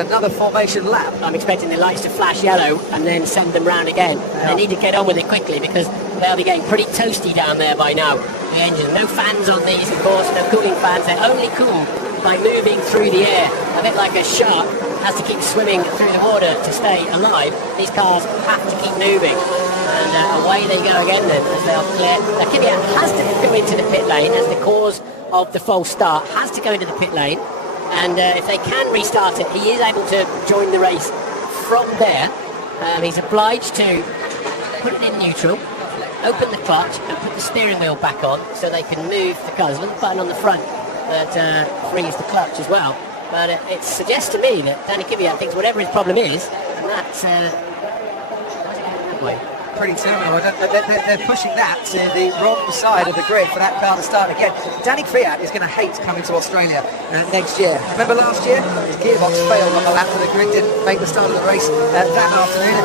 another formation lap. I'm expecting the lights to flash yellow and then send them round again. They need to get on with it quickly because they'll be getting pretty toasty down there by now. The engine, no fans on these, of course, no cooling fans. They're only cool by moving through the air. A bit like a shark has to keep swimming through the water to stay alive. These cars have to keep moving. And away they go again then as they'll clear. Now Kvyat has to go into the pit lane as the cause of the false start, has to go into the pit lane. And if they can restart it, he is able to join the race from there. He's obliged to put it in neutral, open the clutch and put the steering wheel back on so they can move the cars. There's a little button on the front that frees the clutch as well. But it suggests to me that Danny Kvyat thinks whatever his problem is, and that's that way. Pretty terminal. They're pushing that to the wrong side of the grid for that car to start again. Danny Kvyat is going to hate coming to Australia next year. Remember last year? His gearbox failed on the lap of the grid, didn't make the start of the race that afternoon.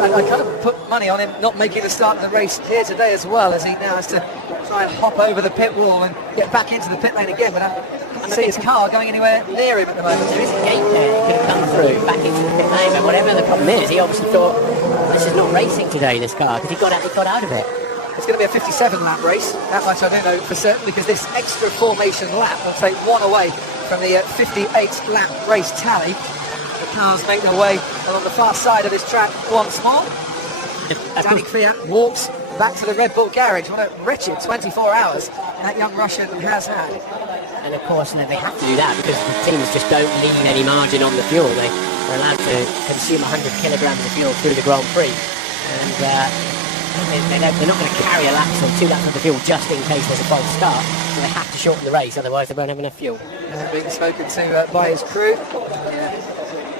I kind of put money on him not making the start of the race here today as well, as he now has to try and hop over the pit wall and get back into the pit lane again. But I can't see his car going anywhere near him at the moment. There is a gate there he could have come through back into the pit lane, but whatever the problem is, he obviously thought this is not racing today, this car, because he got out of it. It's going to be a 57 lap race, that much I do know for certain, because this extra formation lap will take one away from the 58 lap race tally. The cars make their way along the far side of this track once more. Danny Kvyat walks back to the Red Bull garage. What a wretched 24 hours that young Russian has had. And of course they have to do that because teams just don't leave any margin on the fuel. They're allowed to consume 100 kilograms of fuel through the Grand Prix. And they're not going to carry a lap or 2 laps of the fuel just in case there's a false start. So they have to shorten the race, otherwise they won't have enough fuel. Being spoken to by his crew.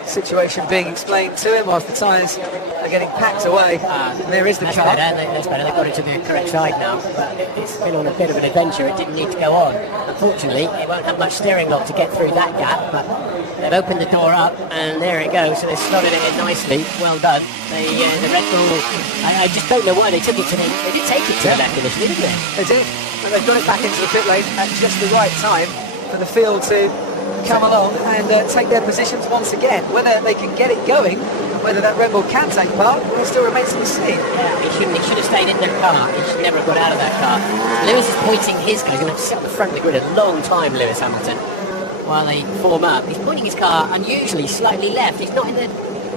Situation being explained to him whilst the tyres are getting packed away. There is the car. That's better. They've got it to the correct side now. But it's been on a bit of an adventure. It didn't need to go on. Unfortunately, it won't have much steering lock to get through that gap. But they've opened the door up, and there it goes. So they've slotted it in nicely. Well done. The Red Bull. I just don't know why they took it to the. They did take it to the left initially, didn't they? They did. And they've got it back into the pit lane at just the right time for the field to come along and take their positions once again. Whether they can get it going, whether that Red Bull can take part, it still remains to be seen. Yeah, he should have stayed in the car. He should never have got out of that car. Lewis is pointing his car. He's going to have to sit on the front of the grid a long time, Lewis Hamilton, while they form up. He's pointing his car unusually slightly left. He's not in the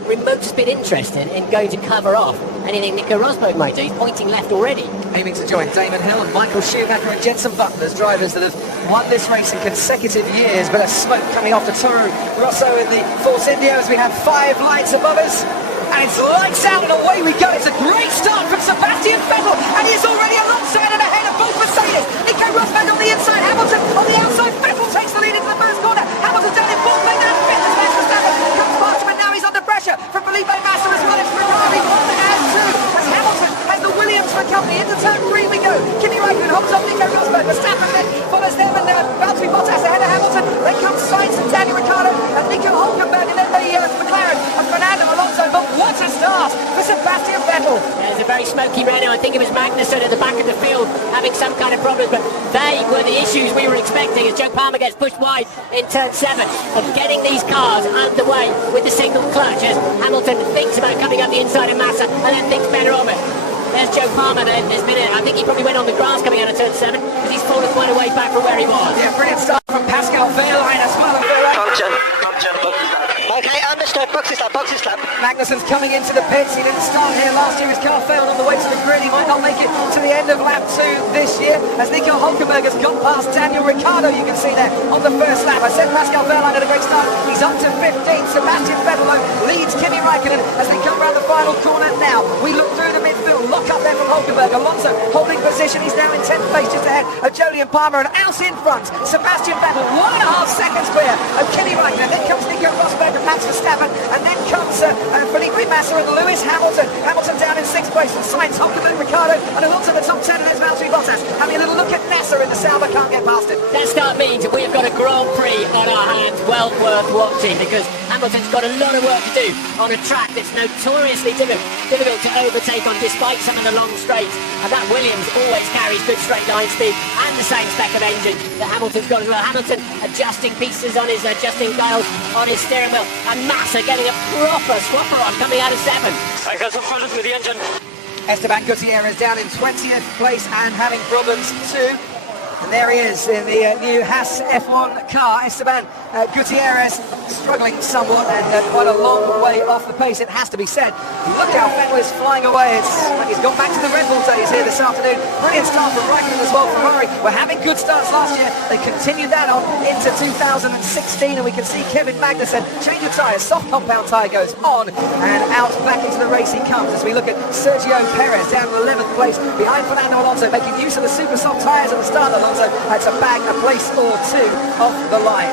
remotest bit interested in going to cover off anything Nico Rosberg might do. He's pointing left already. Aiming to join Damon Hill and Michael Schumacher and Jenson Button as drivers that have won this race in consecutive years. But a smoke coming off the Toro Rosso in the Force India as we have 5 lights above us. And it's lights out and away we go. It's a great start from Sebastian Vettel, and he's already alongside and ahead of both Mercedes. Nico Rosberg on the inside, Hamilton on the outside. Vettel takes the lead into the first corner. Hamilton down in fourth lane, and fifth as Max Verstappen comes past him, and now he's under pressure from Felipe Massa as well as Ferrari on the as Hamilton has the Williams for company. Into turn 3 we go. Kimi Raikkonen holds up Nico Rosberg. Verstappen then follows them, and Valtteri Bottas ahead of Hamilton. Then comes Sainz and Daniel Ricciardo and Nico Hülkenberg, and then the McLaren and Fernando Alonso. But what a start for Sebastian Vettel. There's a very smoky Renault. I think it was Magnussen at the back of the field having some kind of problems, but they were the issues we were expecting as Joe Palmer gets pushed wide in turn 7 of getting these cars underway with the single clutch as Hamilton thinks about coming up the inside of Massa and then thinks better of it. There's Joe Palmer there in this minute. I think he probably went on the grass coming out of turn 7 because he's fallen quite a way back from where he was. Yeah, brilliant start from Pascal Wehrlein as well. Okay, understood. Boxes lap. Magnussen's coming into the pits. He didn't start here last year. His car failed on the way to the grid. He might not make it to the end of lap 2 this year as Nico Hülkenberg has gone past Daniel Ricciardo, you can see there on the first lap. I said Pascal Wehrlein had a great start. He's up to 15th. Sebastian Vettel leads Kimi Raikkonen as they come around the final corner now. We look through the midfield. Lock up there from Hülkenberg. Alonso holding position. He's now in 10th place just ahead of Jolyon Palmer, and out in front Sebastian Vettel 1.5 seconds clear of Kimi Raikkonen. Then comes Nico Rosberg and Max Verstappen, and then comes Felipe Massa and Lewis Hamilton. Hamilton down in 6th place, and Sainz, Hülkenberg, Ricciardo and Alonso at the top top 10 and there's Valtteri Bottas. Having a little look at Nasser in the Sauber, can't get past him. That start means that we've got a Grand Prix on our hands, well worth watching, because Hamilton's got a lot of work to do on a track that's notoriously difficult to overtake on, despite some of the long straights. And that Williams always carries good straight line speed and the same spec of engine that Hamilton's got as well. Hamilton adjusting pieces on his adjusting dials on his steering wheel, and Massa getting a proper swapper on coming out of 7. I got some problems with the engine. Esteban Gutierrez down in 20th place and having problems too. And there he is in the new Haas F1 car. Esteban Gutierrez struggling somewhat and quite a long way off the pace, it has to be said. Look how Vettel is flying away. It's like he's gone back to the Red Bull days here this afternoon. Brilliant start from Raikkonen as well. Ferrari were having good starts last year. They continued that on into 2016, and we can see Kevin Magnussen change of tyre. Soft compound tyre goes on and out back into the race he comes as we look at Sergio Perez down in 11th place behind Fernando Alonso, making use of the super soft tyres at the start. Alonso had to bag a place or two off the line.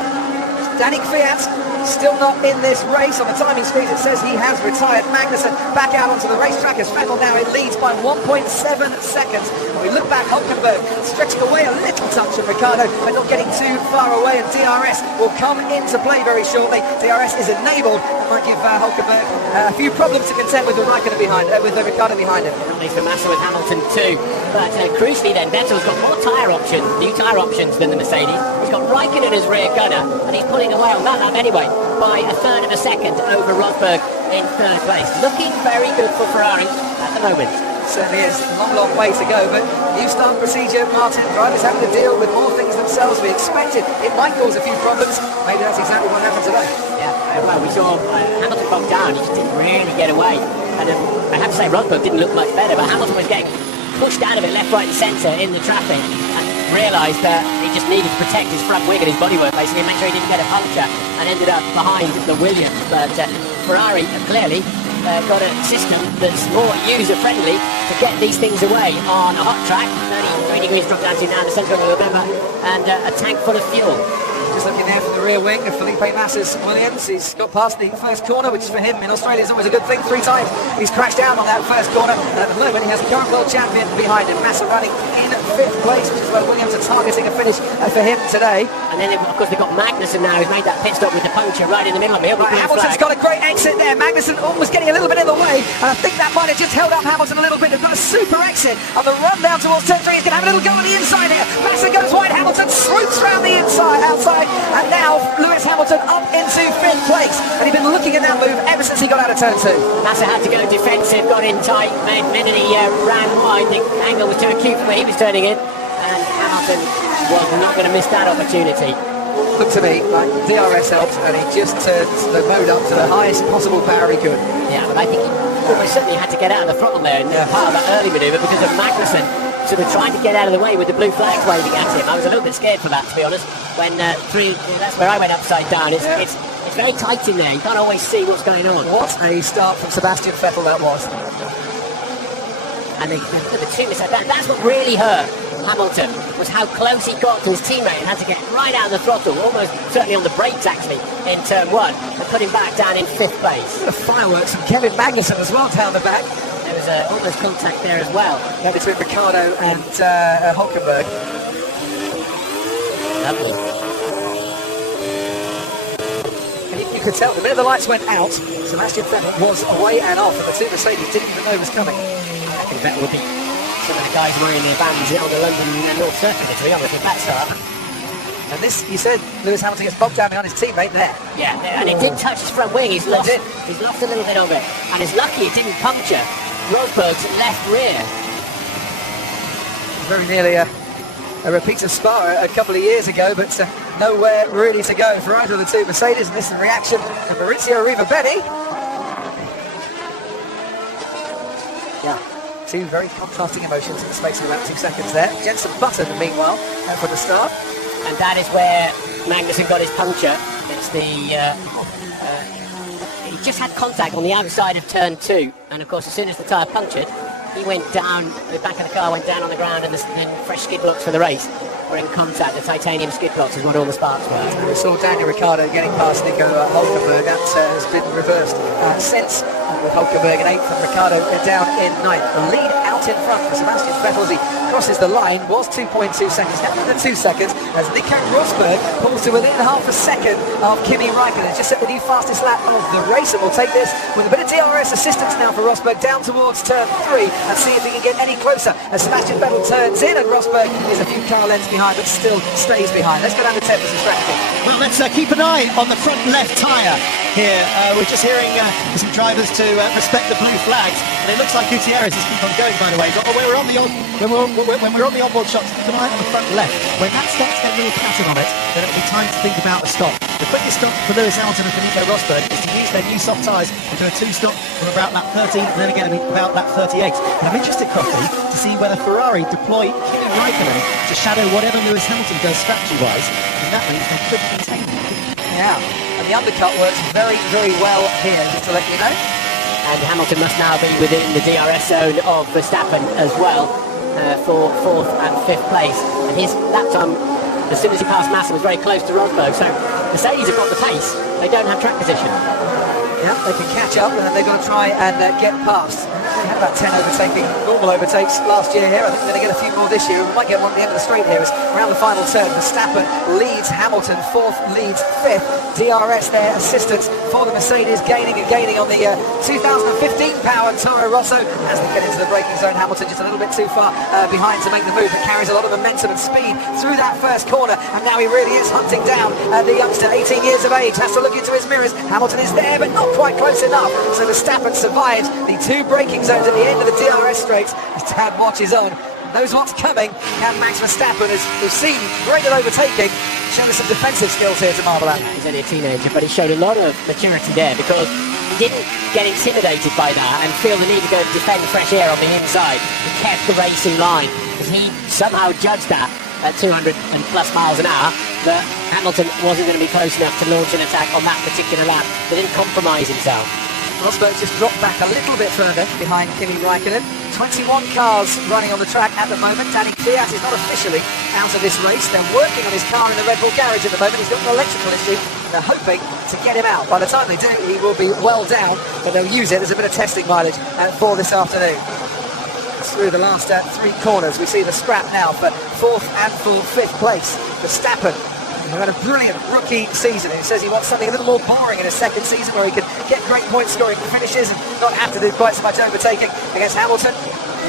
Danny Kvyat still not in this race. On the timing screen it says he has retired. Magnussen back out onto the racetrack as Vettel now it leads by 1.7 seconds. When we look back, Hulkenberg stretching away a little touch of Ricciardo, but not getting too far away, and DRS will come into play very shortly. DRS is enabled and might give Hulkenberg a few problems to contend with Ricciardo behind him. At least for Massa with Hamilton too. But crucially then, Vettel's got more tyre options, new tyre options than the Mercedes. He's got Raikkonen as rear gunner, and he's pulling away on that lap anyway by a third of a second over Rosberg in 3rd place. Looking very good for Ferrari at the moment. Certainly is. Long way to go, but new start procedure, Martin. Drivers having to deal with more things themselves. We expected it might cause a few problems. Maybe that's exactly what happened today. Yeah, well, we saw Hamilton bogged down. He just didn't really get away. And I have to say, Rosberg didn't look much better, but Hamilton was getting pushed out of it left, right and centre in the traffic, and realised that he just needed to protect his front wing and his bodywork basically, and make sure he didn't get a puncture, and ended up behind the Williams. But Ferrari clearly got a system that's more user-friendly to get these things away on a hot track, 33 degrees drop down to now in the centre of November, and a tank full of fuel. Just looking there from the rear wing of Felipe Massa's Williams. He's got past the first corner, which for him in Australia is always a good thing. 3 times he's crashed down on that first corner. And at the moment he has the current world champion behind him. Massa running in 5th place, which is where Williams are targeting a finish for him today. And then of course they've got Magnussen now, who's made that pit stop with the puncture right in the middle of it. Right, Hamilton's got a great exit there. Magnussen almost getting a little bit in the way, and I think that might have just held up Hamilton a little bit. They've got a super exit on the run down towards turn 3. He's going to have a little go on the inside here. Massa goes wide, Hamilton swoops round the outside, and now Lewis Hamilton up into 5th place, and he'd been looking at that move ever since he got out of turn 2. Massa had to go defensive, got in tight, minute he ran wide. The angle was too acute for where he was turning in, and Hamilton was not going to miss that opportunity. Looked to me like DRS helped, and he just turned the mode up to the highest possible power he could. Yeah, but I think he almost certainly had to get out of the throttle there in part of that early manoeuvre because of Magnussen sort of trying to get out of the way with the blue flags waving at him. I was a little bit scared for that, to be honest. When that's where I went upside down. It's very tight in there. You can't always see what's going on. What a start from Sebastian Vettel that was. And the tuneness of that, that's what really hurt Hamilton, was how close he got to his teammate and had to get right out of the throttle, almost certainly on the brakes actually, in turn 1, and put him back down in 5th place. The fireworks from Kevin Magnussen as well down the back. There was almost contact there as well. Between Ricciardo and Hulkenberg. Lovely. You could tell the minute the lights went out, Sebastian Vettel was away and off, and the two Mercedes didn't even know it was coming. I think Vettel would be some of the guys wearing their bands on the London North Circuit, to be honest, with that start. And this, you said, Lewis Hamilton gets bogged down behind his teammate there. Yeah, and it did touch his front wing. He's lost a little bit of it, and it's lucky it didn't puncture Rosberg's left rear. Very nearly a repeat of Spa a couple of years ago, but nowhere really to go for either of the two Mercedes, and this is the reaction of Maurizio Arrivabene. Yeah, two very contrasting emotions in the space of about 2 seconds there. Jenson Button, meanwhile, for the start. And that is where Magnussen got his puncture. It's the... he just had contact on the outside of turn 2, and of course as soon as the tyre punctured, he went down, the back of the car went down on the ground, and the fresh skid blocks for the race were in contact. The titanium skid blocks is what all the sparks were. We saw Daniel Ricciardo getting past Nico Hulkenberg. That has been reversed since, with Hulkenberg in 8th and Ricciardo down in 9th. The lead out out in front for Sebastian Vettel as he crosses the line. Was 2.2 seconds, down to 2 seconds as Nico Rosberg pulls to within half a second of Kimi Raikkonen. Just set the new fastest lap of the race, and we'll take this with a bit of DRS assistance now for Rosberg down towards turn 3 and see if he can get any closer as Sebastian Vettel turns in, and Rosberg is a few car lengths behind but still stays behind. Let's go down to Tempest and strategy. Well, let's keep an eye on the front left tyre here. We're just hearing some drivers to respect the blue flags, and it looks like Gutierrez is keep on going, by the way. But when we're on the onboard shots, keep an eye on the front left. When that starts getting really pattern on it, then it'll be time to think about a stop. The quickest stop for Lewis Hamilton and Nico Rosberg is to use their new soft tyres and do a 2-stop from about lap 13 and then again about lap 38. And I'm interested, Crofty, to see whether Ferrari deploy Kimi Raikkonen to shadow whatever Lewis Hamilton does strategy-wise, and that means they could contain him. Yeah, and the undercut works very, very well here, just to let you know. And Hamilton must now be within the DRS zone of Verstappen as well for 4th and 5th place. And his lap time, as soon as he passed Massa, was very close to Rosberg. So Mercedes have got the pace. They don't have track position. Yeah, they can catch up, and then they've got to try and get past. They had about 10 overtaking, normal overtakes last year here. I think they're going to get a few more this year. We might get one at the end of the straight here as around the final turn. Verstappen leads Hamilton, 4th leads 5th. DRS there, assistance for the Mercedes, gaining and gaining on the 2015 powered Toro Rosso. As they get into the braking zone, Hamilton just a little bit too far behind to make the move, but carries a lot of momentum and speed through that first corner. And now he really is hunting down the youngster, 18 years of age. Has to look into his mirrors. Hamilton is there, but not quite close enough. So Verstappen survives the 2 braking zones at the end of the DRS straights. His dad watches on, knows what's coming. And Max Verstappen, as we've seen, great at overtaking, showed us some defensive skills here to marvel at. He's only a teenager, but he showed a lot of maturity there because he didn't get intimidated by that and feel the need to go defend fresh air on the inside. He kept the racing line because he somehow judged that at 200 and plus miles an hour that Hamilton wasn't going to be close enough to launch an attack on that particular lap. They didn't compromise himself. Rosberg just dropped back a little bit further behind Kimi Raikkonen. 21 cars running on the track at the moment. Danny Kvyat is not officially out of this race. They're working on his car in the Red Bull garage at the moment. He's got an electrical issue. They're hoping to get him out. By the time they do, he will be well down, but they'll use it as a bit of testing mileage for this afternoon. Through the last 3 corners, we see the scrap now for 4th and for 5th place. Verstappen, who had a brilliant rookie season, who says he wants something a little more boring in his second season where he can get great point scoring finishes and not have to do quite so much overtaking against Hamilton,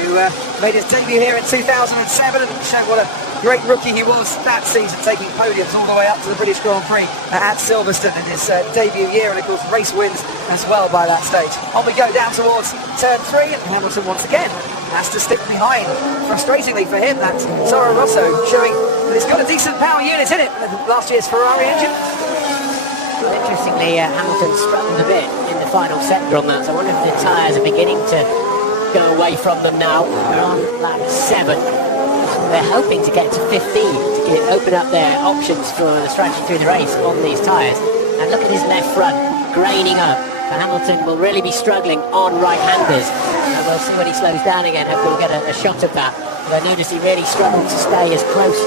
who made his debut here in 2007 and showed what a great rookie he was that season, taking podiums all the way up to the British Grand Prix at Silverstone in his debut year, and of course race wins as well by that stage. On we go down towards turn 3, and Hamilton once again has to stick behind. Frustratingly for him, that Toro Rosso showing that it's got a decent power unit in it, last year's Ferrari engine. Well, interestingly, Hamilton struggled a bit in the final sector on that, so I wonder if the tyres are beginning to go away from them now. They're on lap 7. They're hoping to get to 15 to open up their options for the strategy through the race on these tyres. And look at his left front, graining up. And Hamilton will really be struggling on right-handers. And we'll see when he slows down again. Hopefully we'll get a shot of that. But I noticed he really struggled to stay as close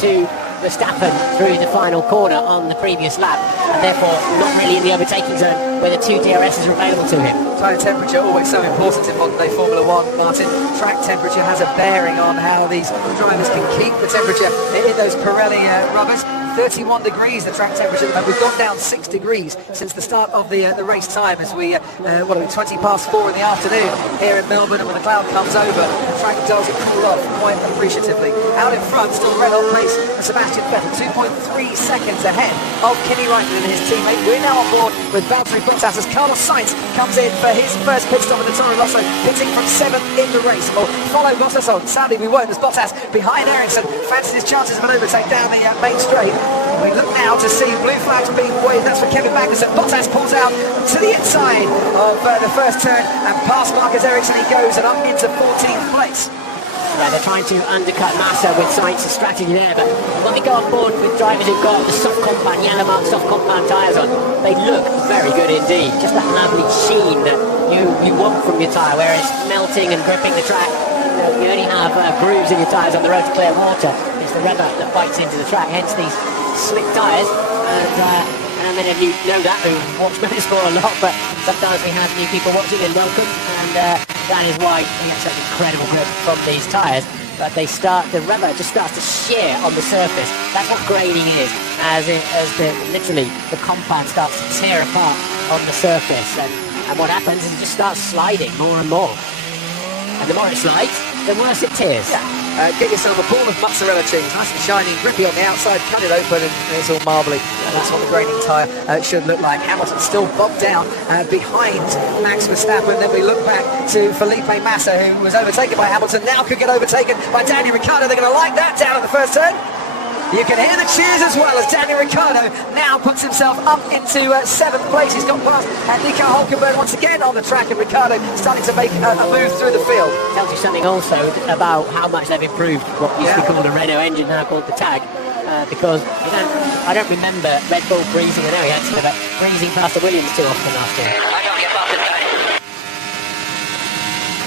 to Verstappen through the final corner on the previous lap, and therefore not really in the overtaking zone where the 2 DRSs are available to him. Tyre temperature, always so important in modern day Formula 1, Martin. Track temperature has a bearing on how these drivers can keep the temperature in those Pirelli rubbers. 31 degrees the track temperature at the moment. We've gone down 6 degrees since the start of the race time as we, 20 past 4 in the afternoon here in Melbourne, and when the cloud comes over, the track does cool off quite appreciatively. Out in front, still red hot pace for Sebastian Vettel, 2.3 seconds ahead of Kimi Raikkonen and his teammate. We're now on board with Valtteri Bottas as Carlos Sainz comes in for his first pit stop in the Toro Rosso, pitting from 7th in the race. We'll follow Bottas on. Sadly, we won't, as Bottas behind Ericsson fancies his chances of an overtake down the main straight. We look now to see blue flags being waved. That's for Kevin Magnussen. Bottas pulls out to the inside of the first turn, and past Marcus Ericsson he goes and up into 14th place. Yeah, they're trying to undercut Massa with Sainz's strategy there, but when we go on board with drivers who've got the soft compound, yellow mark soft compound tyres on, they look very good indeed. Just that lovely sheen that you want from your tyre, where it's melting and gripping the track. You only have grooves in your tyres on the road to clear water. It's the rubber that bites into the track, hence these slick tyres. And many of you know that who watch motorsport a lot, but sometimes we have new people watching, and welcome. And that is why he gets such incredible grip from these tyres. But the rubber just starts to shear on the surface. That's what grading is, literally the compound starts to tear apart on the surface. And what happens is it just starts sliding more and more. And the more it slides, the worse it tears. Yeah. Get yourself a ball of mozzarella cheese, nice and shiny, grippy on the outside, cut it open and it's all marbly. And that's what the grading tyre should look like. Hamilton still bogged down behind Max Verstappen. Then we look back to Felipe Massa, who was overtaken by Hamilton, now could get overtaken by Daniel Ricciardo. They're going to like that down at the first turn. You can hear the cheers as well as Daniel Ricciardo now puts himself up into 7th place. He's got past Nico Hülkenberg once again on the track, and Ricciardo starting to make a move through the field. Tells you something also about how much they've improved what used to be called a Renault engine, now called the TAG. Because I don't remember Red Bull breezing, I know he had to, but breezing past the Williams too often last year. I can't get past it.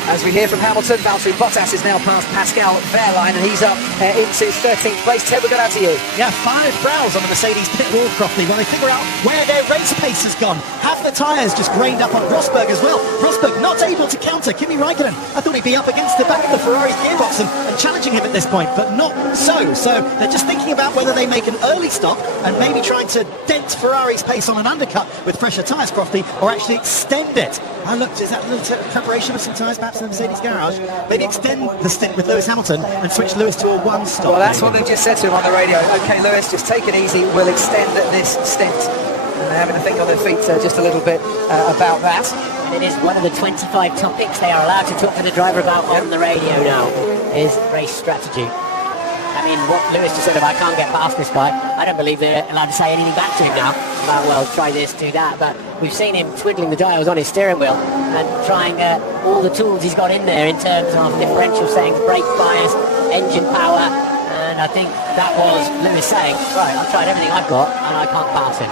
As we hear from Hamilton, Valtteri Bottas is now past Pascal Wehrlein and he's up into 13th place. Ted, we'll go down to you. Yeah, 5 browse on the Mercedes pit wall properly while they figure out where their race pace has gone. Have the tyres just grained up on Rosberg as well. Rosberg not able to counter Kimi Raikkonen. I thought he'd be up against the back of the Ferrari gearbox and challenging him at this point, but not so. So they're just thinking about whether they make an early stop and maybe trying to dent Ferrari's pace on an undercut with fresher tyres properly, or actually extend it. Oh look, is that a little preparation of some tyres perhaps in the Mercedes garage? Maybe extend the stint with Lewis Hamilton and switch Lewis to a 1-stop. Well, that's what they've just said to him on the radio. Okay, Lewis, just take it easy. We'll extend this stint. And they're having to think on their feet just a little bit about that. And it is one of the 25 topics they are allowed to talk to the driver about on the radio now, is race strategy. I mean, what Lewis just said about, I can't get past this guy, I don't believe they're allowed to say anything back to him now about, well, try this, do that. But we've seen him twiddling the dials on his steering wheel and trying all the tools he's got in there in terms of differential settings, brake bias, engine power. And I think that was Lewis saying, right, I've tried everything I've got and I can't pass him.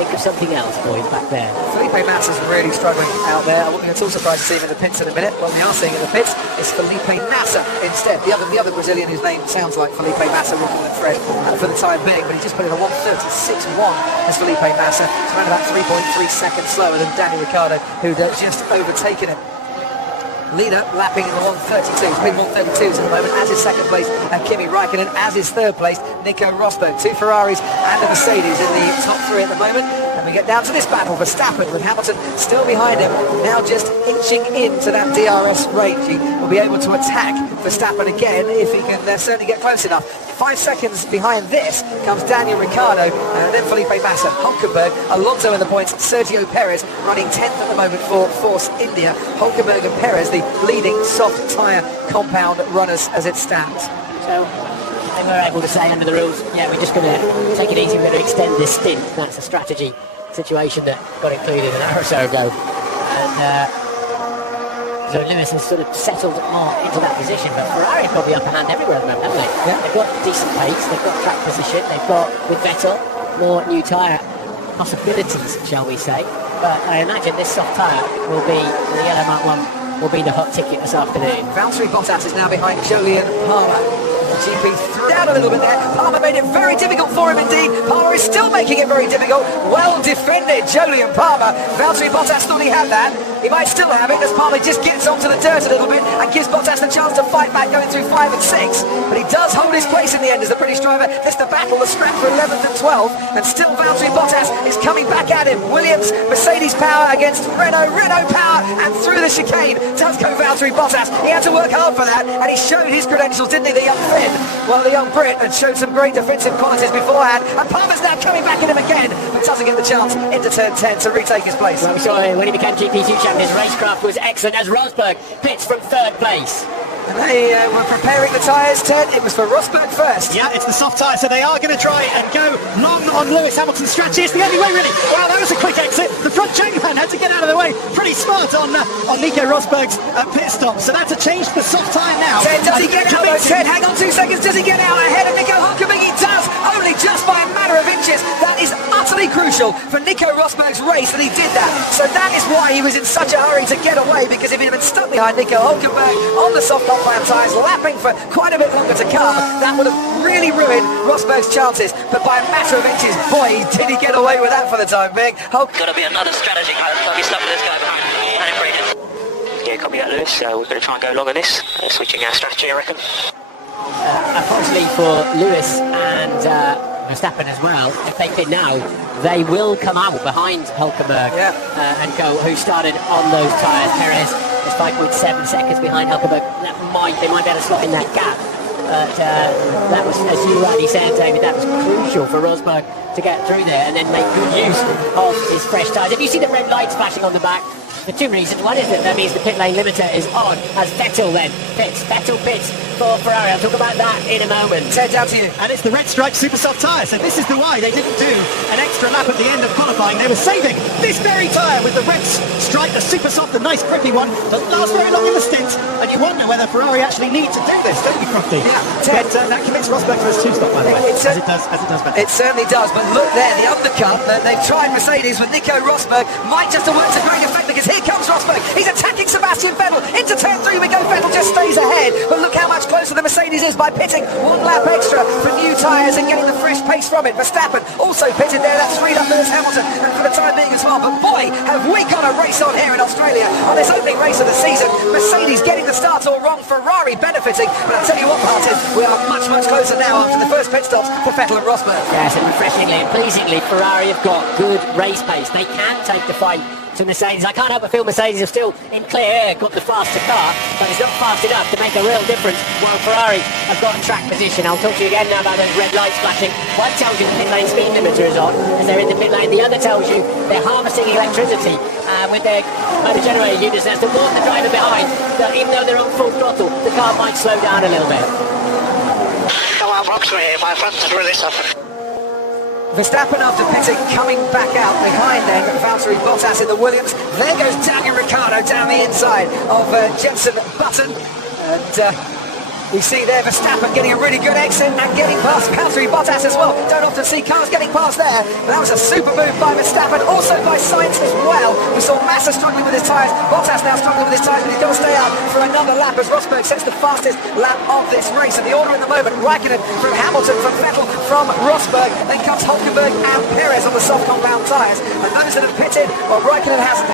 Think of something else, boys, back there. Felipe Massa's really struggling out there. I wouldn't be at all surprised to see him in the pits in a minute. What we are seeing in the pits is Felipe Massa instead. The other Brazilian whose name sounds like Felipe Massa, we'll call it Fred for the time being, but he just put in a 1:36.1 as Felipe Massa. It's around about 3.3 seconds slower than Daniel Ricciardo, who'd just overtaken him. Leader lapping in the 132s, mid 132s at the moment, as is second place Kimi Raikkonen, as is third place Nico Rosberg. 2 Ferraris and a Mercedes in the top 3 at the moment. And we get down to this battle. Verstappen with Hamilton still behind him, now just inching into that DRS range. He will be able to attack Verstappen again if he can certainly get close enough. 5 seconds behind this comes Daniel Ricciardo, and then Felipe Massa, Hülkenberg, Alonso in the points, Sergio Perez running 10th at the moment for Force India. Hülkenberg and Perez, the leading soft tyre compound runners as it stands. So they were able to say under the rules, yeah, we're just going to take it easy, we're going to extend this stint. That's a strategy situation that got included an hour or so ago. And so Lewis has sort of settled more into that position, but Ferrari are probably upper hand everywhere at the moment, haven't they? Yeah. They've got decent pace, they've got track position, they've got, with Vettel, more new tyre possibilities, shall we say. But I imagine this soft tyre will be, the yellow mark one, will be the hot ticket this afternoon. Valtteri Bottas is now behind Jolyon Palmer. GP threw down a little bit there. Palmer made it very difficult for him indeed. Palmer is still making it very difficult. Well defended, Jolyon Palmer. Valtteri Bottas thought he had that. He might still have it as Palmer just gets onto the dirt a little bit and gives Bottas the chance to fight back going through 5 and 6. But he does hold his place in the end as the British driver. This the battle, the scrap for 11th and 12th. And still Valtteri Bottas is coming back at him. Williams, Mercedes power against Renault power. And through the chicane does go Valtteri Bottas. He had to work hard for that and he showed his credentials, didn't he, the young Finn? Well, the young Brit had showed some great defensive qualities beforehand. And Palmer's now coming back at him again, but doesn't get the chance into turn 10 to retake his place. Well, we saw when he became GP2 champion, his racecraft was excellent as Rosberg pits from 3rd place. And they were preparing the tyres, Ted. It was for Rosberg first. Yeah, it's the soft tyre, so they are going to try and go long on Lewis Hamilton's strategy. It's the only way, really. Wow, that was a quick exit. The front chainman had to get out of the way. Pretty smart on Nico Rosberg's pit stop. So that's a change to the soft tyre now. Ted, does he get out? Ted, hang on 2 seconds. Does he get out ahead of Nico Hülkenberg? He does, only just by a matter of inches. That is utterly crucial for Nico Rosberg's race that he did that. So that is why he was in such a hurry to get away, because if he'd been stuck behind Nico Hülkenberg on the soft compound tyres, lapping for quite a bit longer to come, that would have really ruined Rosberg's chances. But by a matter of inches, boy, did he get away with that for the time being. Got to be another strategy. Got to be stuck with this guy behind Brady. Yeah, copy that, Lewis. We're going to try and go long on this. Switching our strategy, I reckon. Unfortunately for Lewis and Verstappen as well, if they pit now, they will come out behind Hulkenberg and go, who started on those tyres. Perez is 5.7 seconds behind Hulkenberg. They might be able to slot in that gap. But that was, as you rightly said, David, that was crucial for Rosberg to get through there and then make good use of his fresh tyres. If you see the red lights flashing on the back, for two reasons. One is that means the pit lane limiter is on as Vettel then pits. Vettel pits for Ferrari. I'll talk about that in a moment. Ted, down to you. And it's the red stripe super soft tyre, so this is the why they didn't do an extra lap at the end of qualifying. They were saving this very tyre with the red stripe, the super soft, the nice grippy one, that lasts very long in the stint, and you wonder whether Ferrari actually need to do this, don't you, Crofty? Yeah, Ted. But that commits Rosberg to his two-stop, by the way, as it does Vettel. It certainly does, but look there, the undercut that they've tried Mercedes with Nico Rosberg might just have worked to great effect, because here comes Rosberg. He's attacking Sebastian Vettel. Into turn 3 we go. Vettel just stays ahead. But look how much closer the Mercedes is by pitting one lap extra for new tyres and getting the fresh pace from it. Verstappen also pitted there. That's freed up Lewis Hamilton and for the time being as well. But boy, have we got a race on here in Australia on this opening race of the season. Mercedes getting the starts all wrong. Ferrari benefiting. But I'll tell you what, Martin, we are much, much closer now after the first pit stops for Vettel and Rosberg. Yes, and refreshingly and pleasingly, Ferrari have got good race pace. They can take the fight to Mercedes. I can't help but feel Mercedes have still in clear air got the faster car, but it's not fast enough to make a real difference, while Ferrari have got a track position. I'll talk to you again now about those red lights flashing. One tells you the pit lane speed limiter is on as they're in the pit lane. The other tells you they're harvesting electricity with their motor generator units as to warn the driver behind that even though they're on full throttle, the car might slow down a little bit. Come on, Roxbury, my front is really suffering. Verstappen after pitting coming back out behind then Valtteri Bottas in the Williams. There goes Daniel Ricciardo down the inside of Jenson Button, and you see there Verstappen getting a really good exit and getting past Valtteri Bottas as well. Don't often see cars getting past there, but that was a super move by Verstappen, also by Sainz as well. We saw Massa struggling with his tyres, Bottas now struggling with his tyres, but he's got to stay out for another lap as Rosberg sets the fastest lap of this race. And the order in the moment, Raikkonen from Hamilton, from Vettel, from Rosberg, then comes Hulkenberg and Perez on the soft compound tyres, and those that have pitted, well, Raikkonen has